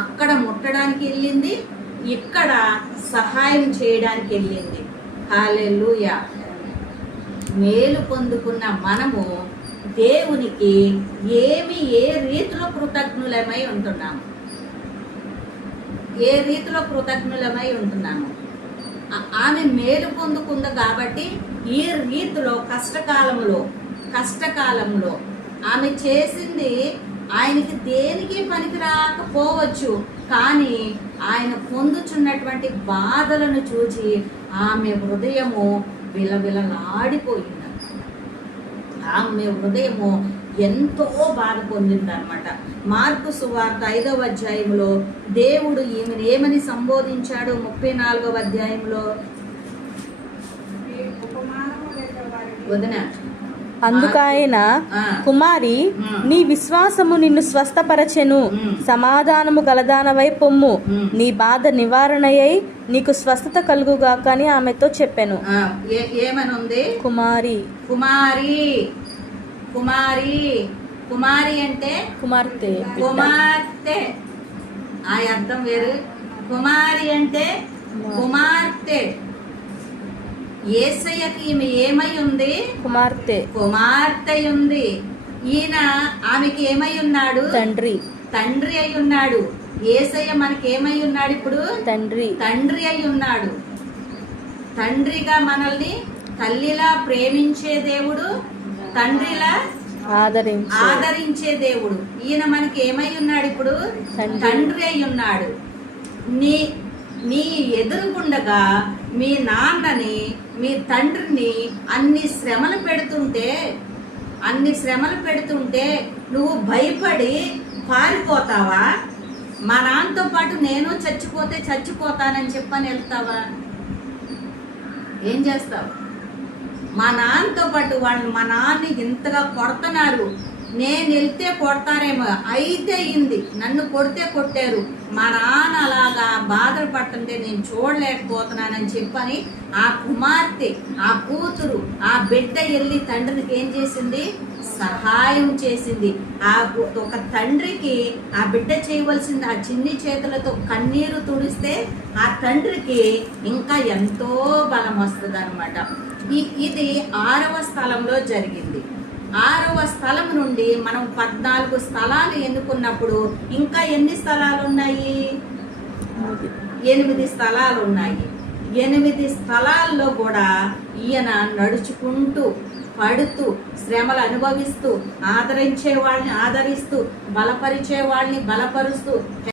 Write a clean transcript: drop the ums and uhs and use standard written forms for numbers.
అక్కడ ముట్టడానికి వెళ్ళింది, ఇక్కడ సహాయం చేయడానికి వెళ్ళింది. హల్లెలూయా. మేలు పొందుకున్న మనము దేవునికి ఏ రీతిలో కృతజ్ఞులమై ఉంటున్నాము, ఏ రీతిలో కృతజ్ఞులమై ఉంటున్నాము. ఆమె మేలు పొందుకుంది కాబట్టి ఈ రీతిలో కష్టకాలంలో ఆమె చేసింది ఆయనకి దేనికి పనికి రాకపోవచ్చు, కానీ ఆయన పొందుచున్నటువంటి బాధలను చూచి ఆమె హృదయము విలవిలలాడిపోయింది. ఆమె హృదయము ఎంతో బాధ పొందిందనమాట. మార్కు సువార్త 5వ అధ్యాయంలో దేవుడు ఈమెను ఏమని సంబోధించాడు? 34వ అధ్యాయంలో వదన అందుకాయన, కుమారి, నీ విశ్వాసము నిన్ను స్వస్థపరచెను, సమాధానము గలదానవై పొమ్ము, నీ బాధ నివారణయై నీకు స్వస్థత కలుగుగాక అని ఆమెతో చెప్పాను. ఏమనుంది? కుమారి. కుమారి కుమారి కుమారి అంటే కుమార్తె, కుమార్తె. ఆ అర్థం వేరు. కుమారి అంటే కుమార్తె. యేసయ్యకి ఈమె ఏమై ఉంది? కుమార్తె. కుమార్తె ఉంది. ఈయన ఆమెకి ఏమై ఉన్నాడు? తండ్రి. తండ్రి అయి ఉన్నాడు. యేసయ్య మనకి ఏమై ఉన్నాడు? ఇప్పుడు తండ్రి అయి ఉన్నాడు. తండ్రిగా మనల్ని తల్లిలా ప్రేమించే దేవుడు, తండ్రిలా ఆదరించే దేవుడు. ఈయన మనకి ఏమై ఉన్నాడు? ఇప్పుడు తండ్రి అయి ఉన్నాడు. నీ ఎదురుగుండగా మీ నాన్నని, మీ తండ్రిని అన్ని శ్రమలు పెడుతుంటే నువ్వు భయపడి పారిపోతావా? మా నాన్నతో పాటు నేను చచ్చిపోతానని చెప్పని వెళ్తావా? ఏం చేస్తావు? మా నాన్నతో పాటు మా నాన్నని ఇంతగా కొడుతున్నారు, నేను వెళ్తే కొడతారేమో, అయితే అయింది, నన్ను కొడితే కొట్టారు, మా నాన్న అలాగా బాధలు పడుతుంటే నేను చూడలేకపోతున్నానని చెప్పని ఆ కుమార్తె, ఆ కూతురు, ఆ బిడ్డ వెళ్ళి తండ్రికి ఏం చేసింది? సహాయం చేసింది. ఒక తండ్రికి ఆ బిడ్డ చేయవలసింది ఆ చిన్ని చేతులతో కన్నీరు తుడిస్తే ఆ తండ్రికి ఇంకా ఎంతో బలం వస్తుంది అనమాట. ఇది 6వ స్థలంలో జరిగింది. 6వ స్థలం నుండి మనం 14 స్థలాలు ఎన్నుకున్నప్పుడు ఇంకా ఎన్ని స్థలాలు ఉన్నాయి? 8 స్థలాలు ఉన్నాయి. 8 స్థలాల్లో కూడా ఈయన నడుచుకుంటూ, పడుతూ, శ్రమలు అనుభవిస్తూ, ఆదరించే వాళ్ళని ఆదరిస్తూ, బలపరిచే వాళ్ళని బలపరుస్తూ,